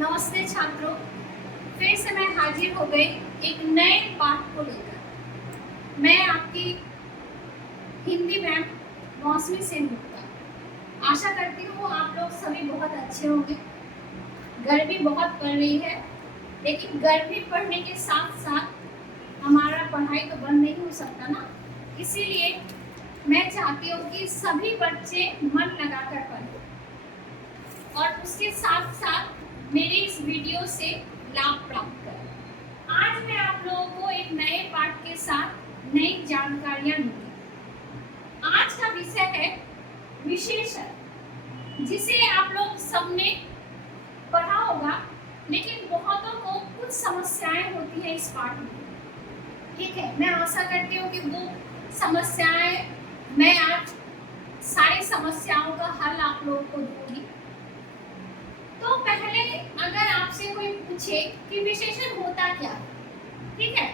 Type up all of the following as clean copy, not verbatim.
नमस्ते छात्रों, फिर से मैं हाजिर हो गई एक नए पाठ को लेकर। मैं आपकी हिंदी मैम मौसमी सेनगुप्ता। आशा करती हूँ आप लोग सभी बहुत अच्छे होंगे। गर्मी बहुत पड़ रही है, लेकिन गर्मी पड़ने के साथ साथ हमारा पढ़ाई तो बंद नहीं हो सकता ना। इसीलिए मैं चाहती हूँ कि सभी बच्चे मन लगाकर पढ़ें और उसके साथ साथ मेरे इस वीडियो से लाभ प्राप्त करें। आज मैं आप लोगों को एक नए पाठ के साथ नई जानकारियां दूंगी। आज का विषय है विशेषण, जिसे आप लोग सबने पढ़ा होगा, लेकिन बहुतों को कुछ समस्याएं होती है इस पाठ में। ठीक है, मैं आशा करती हूँ कि वो समस्याएं मैं आज सारी समस्याओं का हल आप लोगों को दूंगी। तो पहले अगर आपसे कोई पूछे कि विशेषण होता क्या है, ठीक है,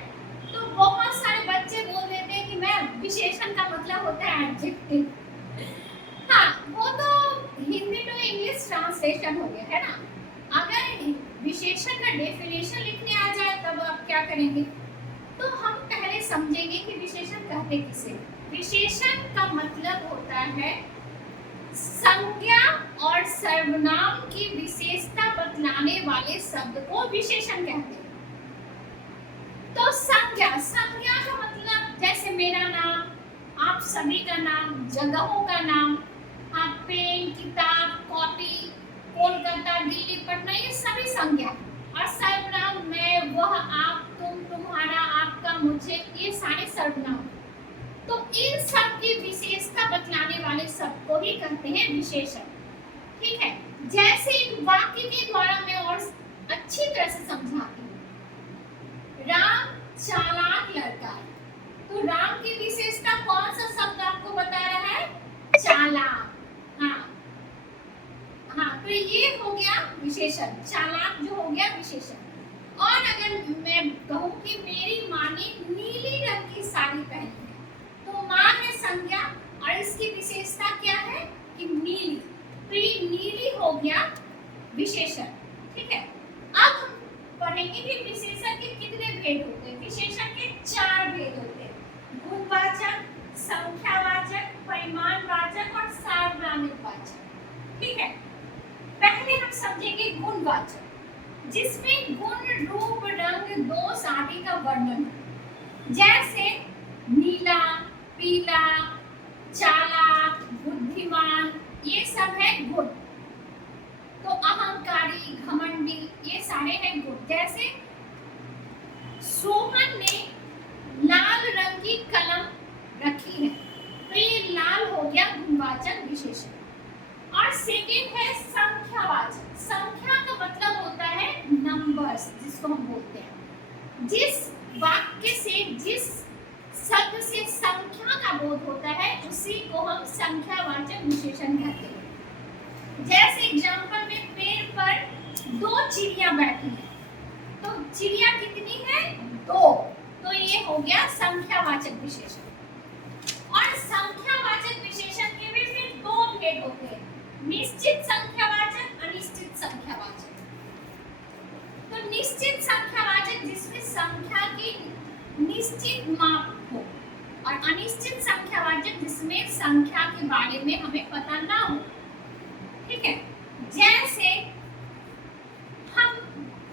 तो बहुत सारे बच्चे बोल देते हैं कि मैं विशेषण का मतलब होता है एडजेक्टिव। हाँ, वो तो हिंदी टू इंग्लिश ट्रांसलेशन हो गया है ना। अगर विशेषण का डेफिनेशन लिखने आ जाए तब आप क्या करेंगे? तो हम पहले समझेंगे कि विशेषण कहते किसे। विशेषण का मतलब होता है संज्ञा और सर्वनाम की विशेषता बतलाने वाले शब्द को विशेषण कहते हैं। तो संज्ञा का मतलब जैसे मेरा नाम, आप सभी का नाम, जगहों का नाम, आप पेन, किताब, कॉपी, कोलकाता, दिल्ली, पटना, ये सभी संज्ञा। और सर्वनाम मैं, वह, आप, तुम, तुम्हारा, आपका, मुझे, ये सारे सर्वनाम। तो इन सब की विशेषता बतलाने वाले शब्द को ही कहते हैं विशेषण। ठीक है, जैसे एक वाक्य के द्वारा मैं और अच्छी तरह से समझाती हूँ। राम चालाक लड़का है, तो राम की विशेषता कौन सा शब्द आपको बता रहा है? चालाक। हाँ, तो ये हो गया विशेषण, चालाक जो हो गया विशेषण। और अगर मैं कहूँ कि मेरी माँ ने नीली रंग की साड़ी पहनी है, तो माँ है संज्ञा और इसकी विशेषता क्या है कि नीली, तो ये नीली हो गया विशेषण। ठीक है, अब हम पढ़ेंगे कि विशेषण के कितने भेद होते हैं। विशेषण के 4 भेद होते हैं: गुणवाचक, संख्यावाचक, परिमाणवाचक और सार्वनामिक वाचक। ठीक है, पहले हम समझेंगे गुणवाचक, जिसमें गुण, रूप, रंग, दोष आदि का वर्णन है। जैसे नीला, पीला, चालाक, बुद्धिमान, ये सब है गुण। तो अहंकारी, घमंडी, ये सारे हैं गुण। जैसे सोहन ने लाल रंग की कलम रखी है, तो ये लाल हो गया गुणवाचक विशेषण। और सेकंड है संख्यावाचक। संख्या का मतलब होता है नंबर्स, जिसको हम बोलते हैं। जिस वाक्य से, जिस शब्द से संख्या का बोध होता है, उसी को हम संख्यावाचक विशेषण कहते हैं। जैसे एग्जाम्पल में पेड़ पर 2 चिड़िया बैठी है, तो चिड़िया कितनी है? 2, तो ये हो गया संख्यावाचक विशेषण। और संख्यावाचक विशेषण के भी फिर 2 भेद होते हैं: निश्चित संख्यावाचक, अनिश्चित संख्यावाचक। तो निश्चित संख्यावाचक जिसमें संख्या की निश्चित माप हो, और अनिश्चित संख्यावाचक जिसमें संख्या के बारे में हमें पता ना हो। ठीक है, जैसे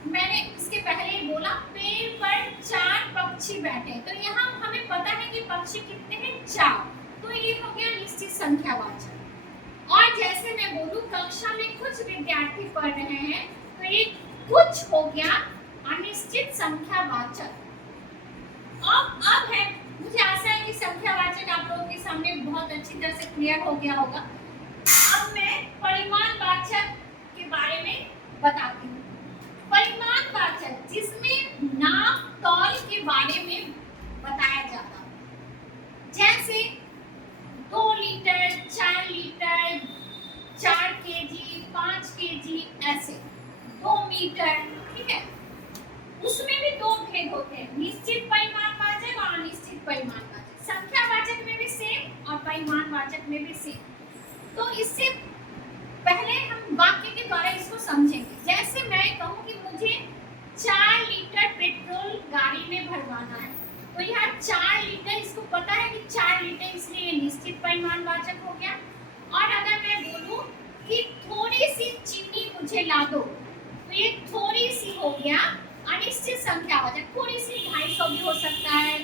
मैंने इसके पहले ही बोला, पेड़ पर 4 पक्षी बैठे, तो यहाँ हमें पता है कि पक्षी कितने हैं? 4, तो ये हो गया निश्चित संख्यावाचक। और जैसे मैं बोलूं कक्षा में कुछ विद्यार्थी पढ़ रहे हैं, तो ये कुछ हो गया अनिश्चित संख्यावाचक। अब है, मुझे आशा है कि संख्यावाचक आप लोगों के सामने बहुत अच्छी तरह से क्लियर हो गया होगा। अब मैं परिमाणवाचक के बारे में बताती हूँ। परिमाणवाचक जिसमें नाप तौल के बारे में बताया जाता है। जैसे 2 लीटर, 4 लीटर, 4 केजी, 5 केजी, ऐसे 2 मीटर। ठीक है, उसमें भी 2 भेद होते हैं: निश्चित परिमाणवाचक और अनिश्चित परिमाणवाचक। संख्यावाचक में भी सेम और परिमाणवाचक में भी सेम। तो इससे पहले हम वाक्य के द्वारा इसको समझेंगे। जैसे मैं कहूँ मुझे ला दो, तो ये थोड़ी सी हो गया अनिश्चित संख्या हो जाए, थोड़ी सी 250 भी हो सकता है,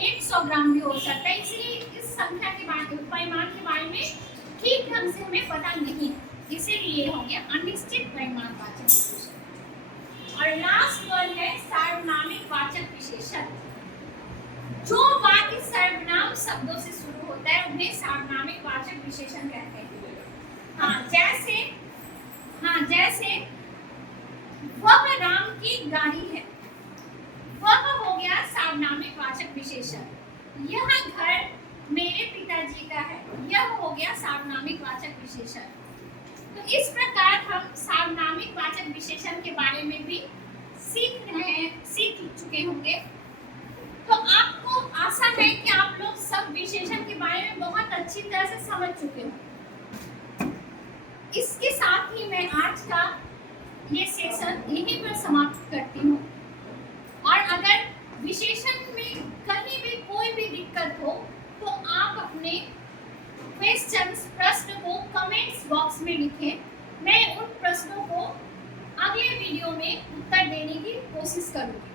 100 ग्राम भी हो सकता है। इसलिए इस संख्या के बारे में, परिमाण के बारे में ठीक ढंग से हमें पता नहीं है, इसीलिए हो गया अनिश्चित परिमाणवाचक विशेषण। और लास्ट वन है सार्वनामिक वाचक विशेषण। जो वाक्य सर्वनाम शब्दों से शुरू होता है उन्हें सार्वनामिक वाचक विशेषण कहते हैं। जैसे वह राम की गाड़ी है, वह हो गया सार्वनामिक वाचक विशेषण। यह घर मेरे पिताजी का है, यह हो गया सार्वनामिक वाचक विशेषण। तो इस प्रकार हम सार्वनामिक वाचक विशेषण के बारे में भी सीख चुके होंगे। तो आपको आशा है कि आप लोग सब विशेषण के बारे में बहुत अच्छी तरह से समझ चुके हो। इसके साथ ही मैं आज का ये सेशन यहीं पर समाप्त करती हूँ। और अगर विशेषण में कहीं भी कोई भी दिक्कत हो तो आप अपने प्रश्न को कमेंट्स बॉक्स में लिखें। मैं उन प्रश्नों को अगले वीडियो में उत्तर देने की कोशिश करूँगी।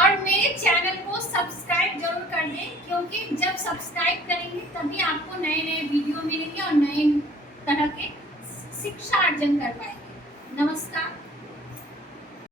और मेरे चैनल को सब्सक्राइब जरूर कर दें, क्योंकि जब सब्सक्राइब करेंगे तभी आपको नए नए वीडियो मिलेंगे और नए तरह के शिक्षा अर्जन कर पाएंगे। नमस्कार।